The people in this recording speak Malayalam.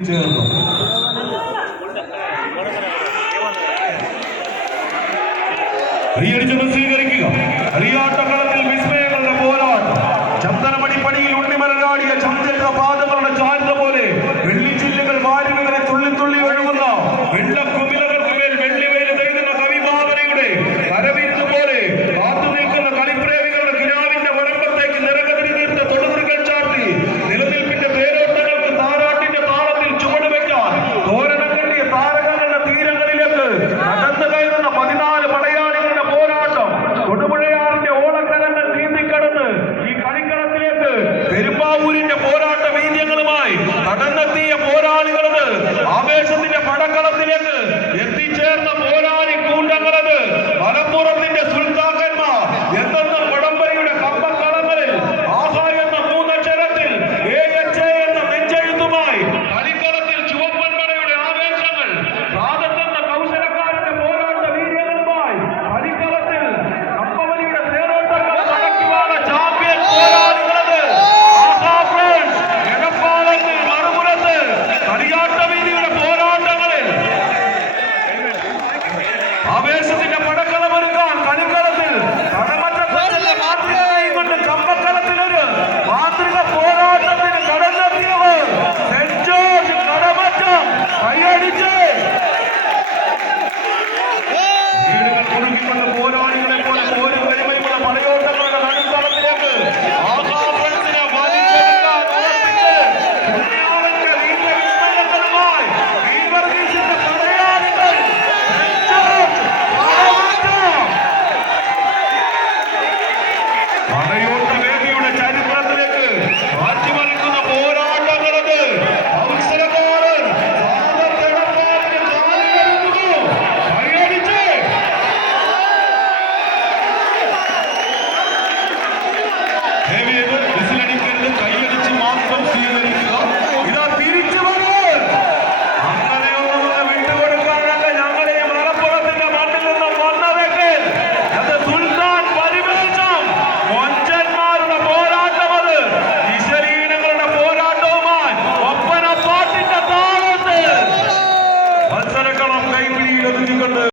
ചേർന്നു. കൈയടിച്ചത് സ്വീകരിക്കുക. അറിയാട്ടകളത്തിൽ വിസ്മയങ്ങളുടെ പോരാട്ടം. ചന്ദനമണിപ്പടിയിൽ ഉണ്ണിമലരാടിയ ചന്ദ്ര പാദങ്ങളുടെ ചാരുത പോലെ വെള്ളിച്ചില്ലുകൾ വാരിവിതരെ തുള്ളി തുള്ളി ഒഴുകുന്ന വെള്ളക്കുമിലകൾക്ക് മേൽ വെള്ളിവേല് തെയ്തുന്ന കവിഭാവനയുടെ കരവിരുന്ന് പോലെ കാത്തു നിൽക്കുന്ന കളിപ്രേമികളുടെ കിനാവിന്റെ വരമ്പത്തേക്ക് നിറകതിരി തീർത്ത തൊടുകുറികൾ ചാർത്തി നിലനിൽപ്പിന്റെ പേരോട്ടങ്ങൾക്ക് താരാട്ടിന്റെ താളത്തിൽ ചുവടുവെക്കാൻ തോരണം കെട്ടിയ താരകങ്ങളുടെ തീരങ്ങളിലേക്ക് നടന്നു കയറുന്ന 14 പടയാളികളുടെ പോരാട്ടം. തൊടുപുഴയാറിന്റെ ഓളക്കരങ്ങൾ നീന്തിക്കടന്ന് ഈ കളിക്കളത്തിലേക്ക് പെരുമ്പാവൂരിന്റെ പോരാട്ട വീര്യങ്ങളുമായി കടന്നെത്തിയ പോരാളികളത് ആവേശത്തിന്റെ പടക്കളത്തിലേക്ക് എത്തിച്ചേർന്ന പോരാളി കൂട്ടങ്ങളത് മലപ്പുറത്തിന്റെ സുൽത്താക്കന്മാർ എന്ന വടംവലിയുടെ കമ്പക്കളങ്ങളിൽ ആഹാ എന്ന മൂന്നക്ഷരത്തിൽ AHA എന്ന നെഞ്ചെഴുത്തുമായി കളിക്കളത്തിൽ ചുവപ്പൻ പടയുടെ ആവേശങ്ങൾ സാധത്തെന്ന കൗശലക്കാരന്റെ പോരാട്ട വീര്യങ്ങളുമായി കളിക്കളത്തിൽ കമ്പവലിയുടെ തേരോട്ടങ്ങൾ നടക്കുവാണ് ചാമ്പ്യൻ പോരാളികളത്. ആഹാ ഫ്രണ്ട്സ് എടപ്പാളത്തിൽ മറുപുറത്ത് കളിയാട്ട വീതിയുടെ പോരാട്ടങ്ങളിൽ ആവേശത്തിന്റെ പടക്കളമൊരുക്കാൻ കളിക്കളത്തിൽ കടമറ്റത്തിന്റെ മാതൃകയും കൊണ്ട് കമ്പക്കളത്തിലൊരു മാതൃക പോരാട്ടത്തിന് കടന്നെത്തിയവർ സെന്റ് ജോർജ് കടമറ്റം. കൈയടിച്ച് വീടുകൾ കുറുകിക്കൊണ്ട് പോരാളികളെ പോലെ പോരും പെരുമയുള്ള പടയോട്ടങ്ങളുടെ നടുത്തളത്തിലേക്ക് ആഹാ ഫ്രണ്ട്സിനെ വലിച്ചെടുക്കാൻ ഉറപ്പിച്ച് പുണ്യാളന്റെ വീര്യവിസ്മയങ്ങളുമായി വീർവർഗീസിന്റെ പടയാളികൾ സെന്റ് ജോർജ് കടമറ്റം. പടയോട്ട വേദിയുടെ ചരിത്രത്തിലേക്ക് മാറ്റിമറിക്കുന്ന പോരാട്ടങ്ങളത് അവസരക്കാരൻ സാധത്തെടപ്പാളിന് കാലുകഴുകുന്നു. കൈയടിച്ച് വിസിലടിക്കരുത്. കൈയടിച്ച് മാത്രം സ്വീകരിക്കുക.